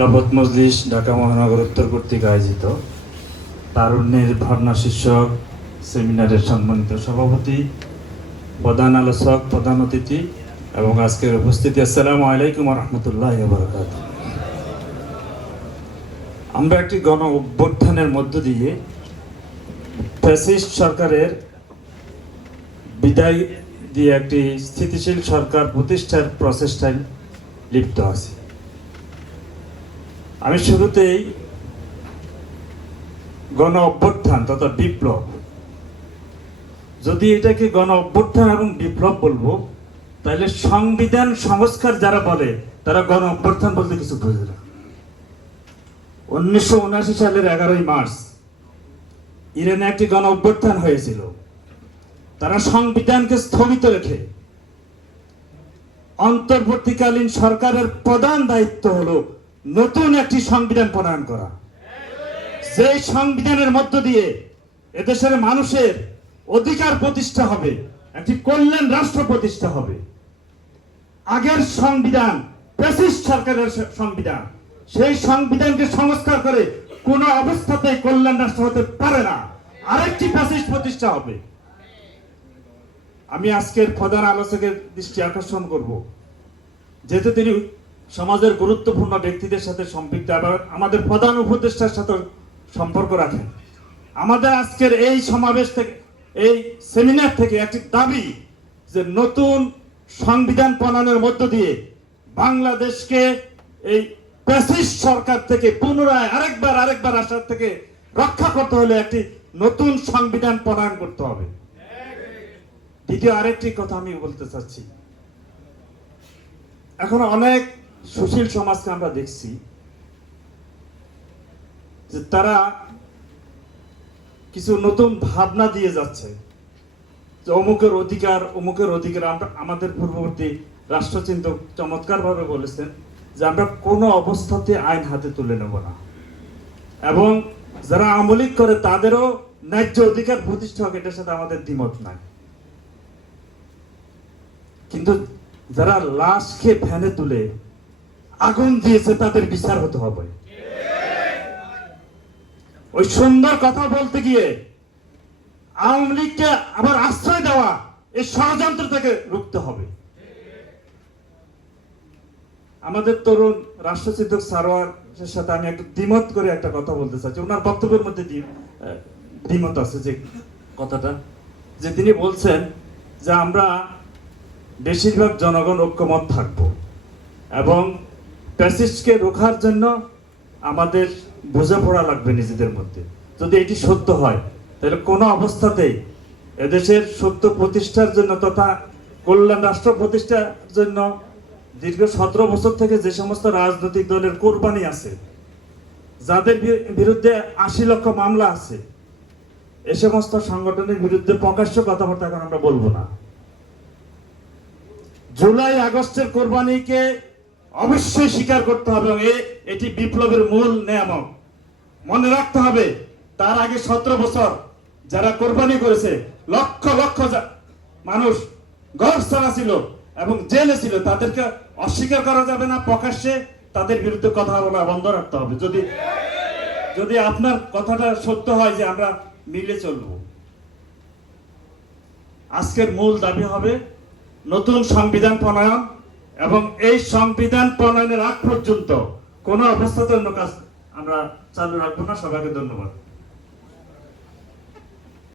খেলাফত মজলিস ঢাকা মহানগর উত্তর কর্তৃক আয়োজিত তারুণ্যের ভাবনা শীর্ষক সেমিনারের সম্মানিত সভাপতি, প্রধান আলোচক, প্রধান অতিথি এবং আজকের উপস্থিতি, আসসালামু আলাইকুম ওয়া রাহমাতুল্লাহি ওয়া বারাকাতুহু। আমরা একটি গণ অভ্যুত্থানের মধ্য দিয়ে ফ্যাসিস্ট সরকারের বিদায় দিয়ে একটি স্থিতিশীল সরকার প্রতিষ্ঠার প্রচেষ্টায় লিপ্ত আছি। আমি শুরুতেই গণ অভ্যুত্থান তথা বিপ্লব, যদি এটাকে গণ অভ্যুত্থান এবং বিপ্লব বলবো, তাহলে সংবিধান সংস্কার যারা বলে তারা গণ অভ্যুত্থান বলতে কিছু বোঝে না। 1979 সালের 11ই মার্চ ইরানে একটি গণ অভ্যুত্থান হয়েছিল। তারা সংবিধানকে স্থগিত রেখে অন্তর্বর্তীকালীন সরকারের প্রধান দায়িত্ব হলো নতুন একটি সংবিধান প্রণয়ন করা, যে সংবিধানের মধ্য দিয়ে এদেশের মানুষের অধিকার প্রতিষ্ঠা হবে, একটি কল্যাণ রাষ্ট্র প্রতিষ্ঠা হবে। আগের সংবিধান ফ্যাসিস্ট সরকারের সংবিধান, সেই সংবিধানকে সংস্কার করে কোনো অবস্থাতেই কল্যাণ রাষ্ট্র হতে পারে না, আরেকটি ফ্যাসিস্ট প্রতিষ্ঠা হবে। আমি আজকের প্রধান আলোচকের দৃষ্টি আকর্ষণ করব, যেহেতু তিনি সমাজের গুরুত্বপূর্ণ ব্যক্তিদের সাথে সম্পৃক্ত, আবার আমাদের প্রধান উপদেষ্টার সাথে সম্পর্ক রাখেন। আমাদের আজকের এই সমাবেশ থেকে, এই সেমিনার থেকে একটি দাবি যে নতুন সংবিধান প্রণয়নের মধ্য দিয়ে বাংলাদেশকে এই ফ্যাসিস্ট সরকার থেকে পুনরায় আরেকবার আসার থেকে রক্ষা করতে হলে একটি নতুন সংবিধান প্রণয়ন করতে হবে। দ্বিতীয় আরেকটি কথা আমি বলতে চাচ্ছি, এখন অনেক সুশীল সমাজকে আমরা দেখছি যে তারা কিছু নতুন ভাবনা দিয়ে যাচ্ছে যে অমুকের অধিকার। আমরা আমাদের পূর্ববর্তী রাষ্ট্রচিন্তক চমৎকার ভাবে বলেছেন যে আমরা কোনো অবস্থাতে আইন হাতে তুলে নেব না, এবং যারা আমলিক করে তাদেরও ন্যায্য অধিকার প্রতিষ্ঠা হোক, এটার সাথে আমাদের দ্বিমত নাই। কিন্তু যারা লাশকে ফ্যানে তুলে আগুন দিয়েছে তাদের বিচার হতে হবে। ওই সুন্দর কথা বলতে গিয়ে আওয়ামী লীগকে আবার আশ্রয় দেওয়া, এই ষড়যন্ত্র থেকে রুখতে হবে। আমাদের তরুণ রাষ্ট্রচিন্তক সারোয়ারের সাথে আমি একটু দ্বিমত করে একটা কথা বলতে চাচ্ছি। ওনার বক্তব্যের মধ্যে দ্বিমত আছে, যে কথাটা যে তিনি বলছেন যে আমরা বেশিরভাগ জনগণ ঐক্যমত থাকব এবং ফ্যাসিস্টকে রোখার জন্য আমাদের বোঝাপড়া লাগবে নিজেদের মধ্যে। যদি এটি সত্য হয় তাহলে কোনো অবস্থাতেই এদেশের সত্য প্রতিষ্ঠার জন্য তথা কল্যাণ রাষ্ট্র প্রতিষ্ঠার জন্য দীর্ঘ 17 বছর থেকে যে সমস্ত রাজনৈতিক দলের কোরবানি আছে, যাদের বিরুদ্ধে 80 লক্ষ মামলা আছে, এ সমস্ত সংগঠনের বিরুদ্ধে প্রকাশ্য কথাবার্তা এখন আমরা বলবো না। জুলাই আগস্টের কোরবানিকে অবশ্যই স্বীকার করতে হবে এবং এটি বিপ্লবের মূল নিয়ামক। মনে রাখতে হবে, তার আগে 17 বছর যারা কোরবানি করেছে, লক্ষ লক্ষ মানুষ ঘর ছাড়া ছিল এবং জেলে ছিল, তাদেরকে অস্বীকার করা যাবে না। প্রকাশ্যে তাদের বিরুদ্ধে কথা বলা বন্ধ রাখতে হবে। যদি আপনার কথাটা সত্য হয় যে আমরা মিলে চলব, আজকের মূল দাবি হবে নতুন সংবিধান প্রণয়ন, এবং এই সংবিধান প্রণয়নের আগ পর্যন্ত কোনো অবস্থাতে অন্য কাজ আমরা চালু রাখবো না। সবাইকে ধন্যবাদ।